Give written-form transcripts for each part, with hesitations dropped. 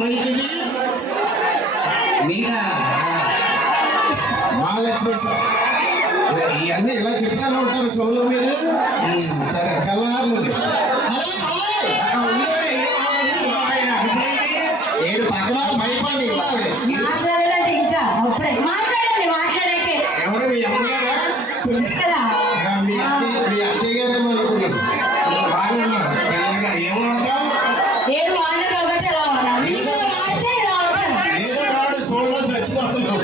మైకిది మీనా మహాలక్ష్మి ఇవన్నీ ఇలా చెప్తానే ఉంటారు షోలో మీరు. సరే తెల్లారు ఏడు పక్కన భయపడి ఎవరు మీ అమ్మగారా మీ అత్తయ్య గారు అనుకున్నాను. బాగా ఉన్నారు తెల్లగా ఏమంటా ఏదో కాదు షోలో చచ్చిపోతున్నావు.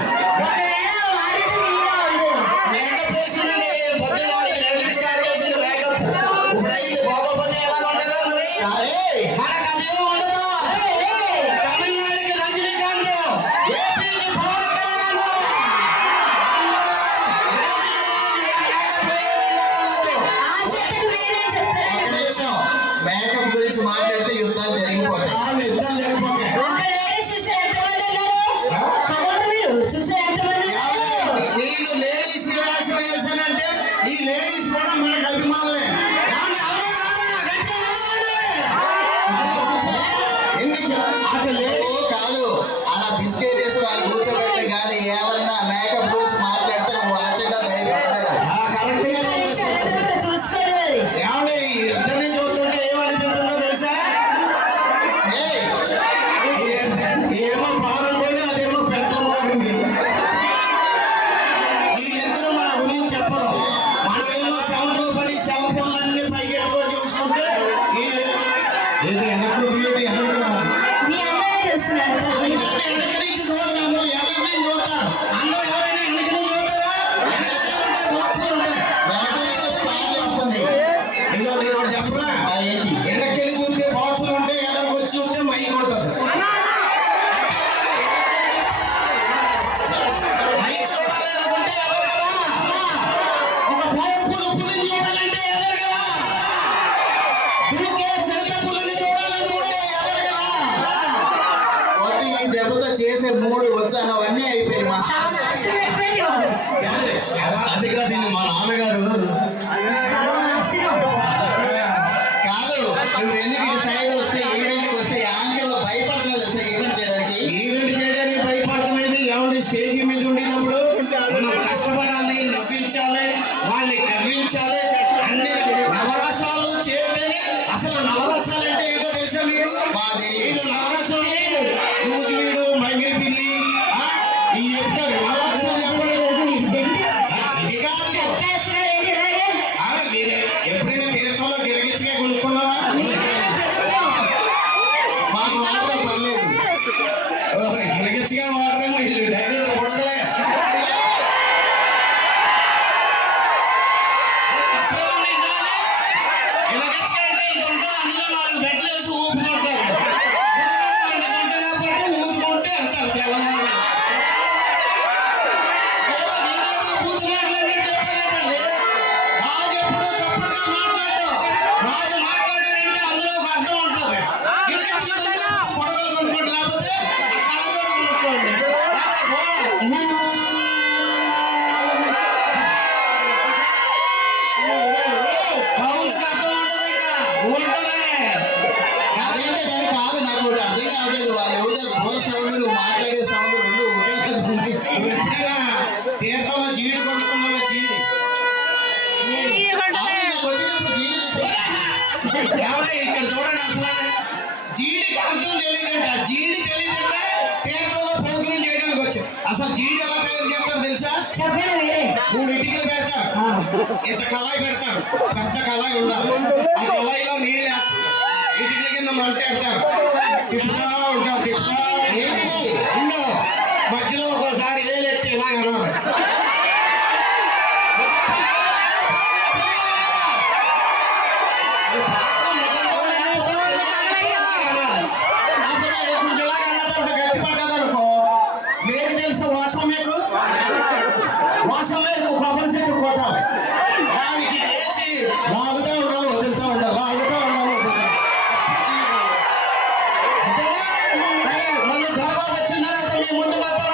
మేకప్ గురించి మాట్లాడితే యుద్ధాలు జరిగిపోతాయి. నేను లేడీస్ వేషం వేసానంటే ఈ లేడీస్ కూడా మనకు అభిమానులే. కాదు అలా బిస్కెట్ వేసి వాళ్ళు కూర్చోబెట్టి కాదు ఏమన్నా మేకప్ గురించి మాట్లాడితే నువ్వు ఆచరణ ఇద్దరిని చూస్తుంటే ఏమనిపిస్తుందో తెలుసా? ఏమో పారం పోయి అదేమో పెట్ట మారింది. వీళ్ళిద్దరూ మన గురించి చెప్పడం, మనమేమో సెవెన్లో పడి సెల్ ఫోన్లన్నీ పైకి ఎక్కువ చూసుకుంటే ఎన్నకెళ్ళి చూస్తే బాక్సులు ఉంటే ఎక్కడికి వచ్చి చూస్తే మైక్ ఉంటుంది. ఒక పవర్ఫుల్ పులిని చూడాలంటే ఎదురు కదా, దూకే చెల్లి పులిని చూడాలంటే ఎదురు కదా. ఈ దెబ్బతో చేసే మూడు ఉత్సాహం అన్నీ అయిపోయి మా అది కాదు మా నాన్నగారు నువ్వు ఎందుకు ఇటు సైడ్ వస్తే ఈవెంట్కి వస్తే యాంకర్లు భయపడుతున్నారు సార్. ఈవెంట్ చేయడానికి భయపడుతున్నాయి. ఏమంటే స్టేజ్ మీద ఉండేటప్పుడు మనం కష్టపడాలి, నవ్వించాలి, వాళ్ళని కవ్వించాలి, అన్ని నవరసాలు చేస్తేనే. అసలు నవరసాలు అంటే ఏదో తెలుసా మీరు? మాది నవరసం నూజివీడు, మైగిరిపిల్లి ఈ చెప్తారు. నవరసాలు చెప్పండి. ఇది కాదు మీరే ఎప్పుడైనా తీర్థంలో గిరగించగా కొనుక్కున్నావా? మాకు వాడటం పర్లేదు. గిరగించగా వాడరేమో ఇది డైరెక్ట్ కొడలే. గిరగించగా అంటే ఇంత ఉంటుంది, అందులో 4 బెడ్లు వేసి ఊపుకుంటారు. కాబట్టి ఊపుకుంటే అంటారు తెలంగాణ. కాదు నాకు అర్థం కావట్లేదు. వాళ్ళు ఎవరు బోర్ సౌండ్ నువ్వు మాట్లాడే సౌండ్ రెండు ఒకే. నువ్వు ఎప్పుడైనా తీర్థంలో జీడి కొనుక్కున్నావా? జీడి ఇక్కడ చూడండి. అసలు జీడికి అర్థం తెలియదంట. జీడి తెలియదంటే తీర్థంలో ప్రోగ్రాం చేయడానికి వచ్చి. అసలు జీడి ఎలా తయారు చేస్తారు తెలుసా? 3 ఇటుకలు పెడతారు, ఇంత కళాయి పెడతారు, పెద్ద కళాయి ఉండాలి. ఆ కళాయిలో నీళ్ళు ఇటుకల కింద మంట పెడతారు, తిప్పుతా ఉంటారు. తిప్పుతా ఉండవు మధ్యలో ఒక్కోసారి ఏలెట్టి ఇలా అనాలి. గట్టి పడ్డదనుకో మీకు తెలుసు వాసం, మీకు వాసం లేదు. కొబ్బరి చెట్టు కొట్టాలి, దానికి వేసి లాగుతూ ఉండాలి, వదులుతూ ఉండాలి, లాగుతూ ఉండాలి, వదులుతూ. అంతేనా? సరే, మళ్ళీ తర్వాత వచ్చిన తర్వాత మీ ముందు మాత్రం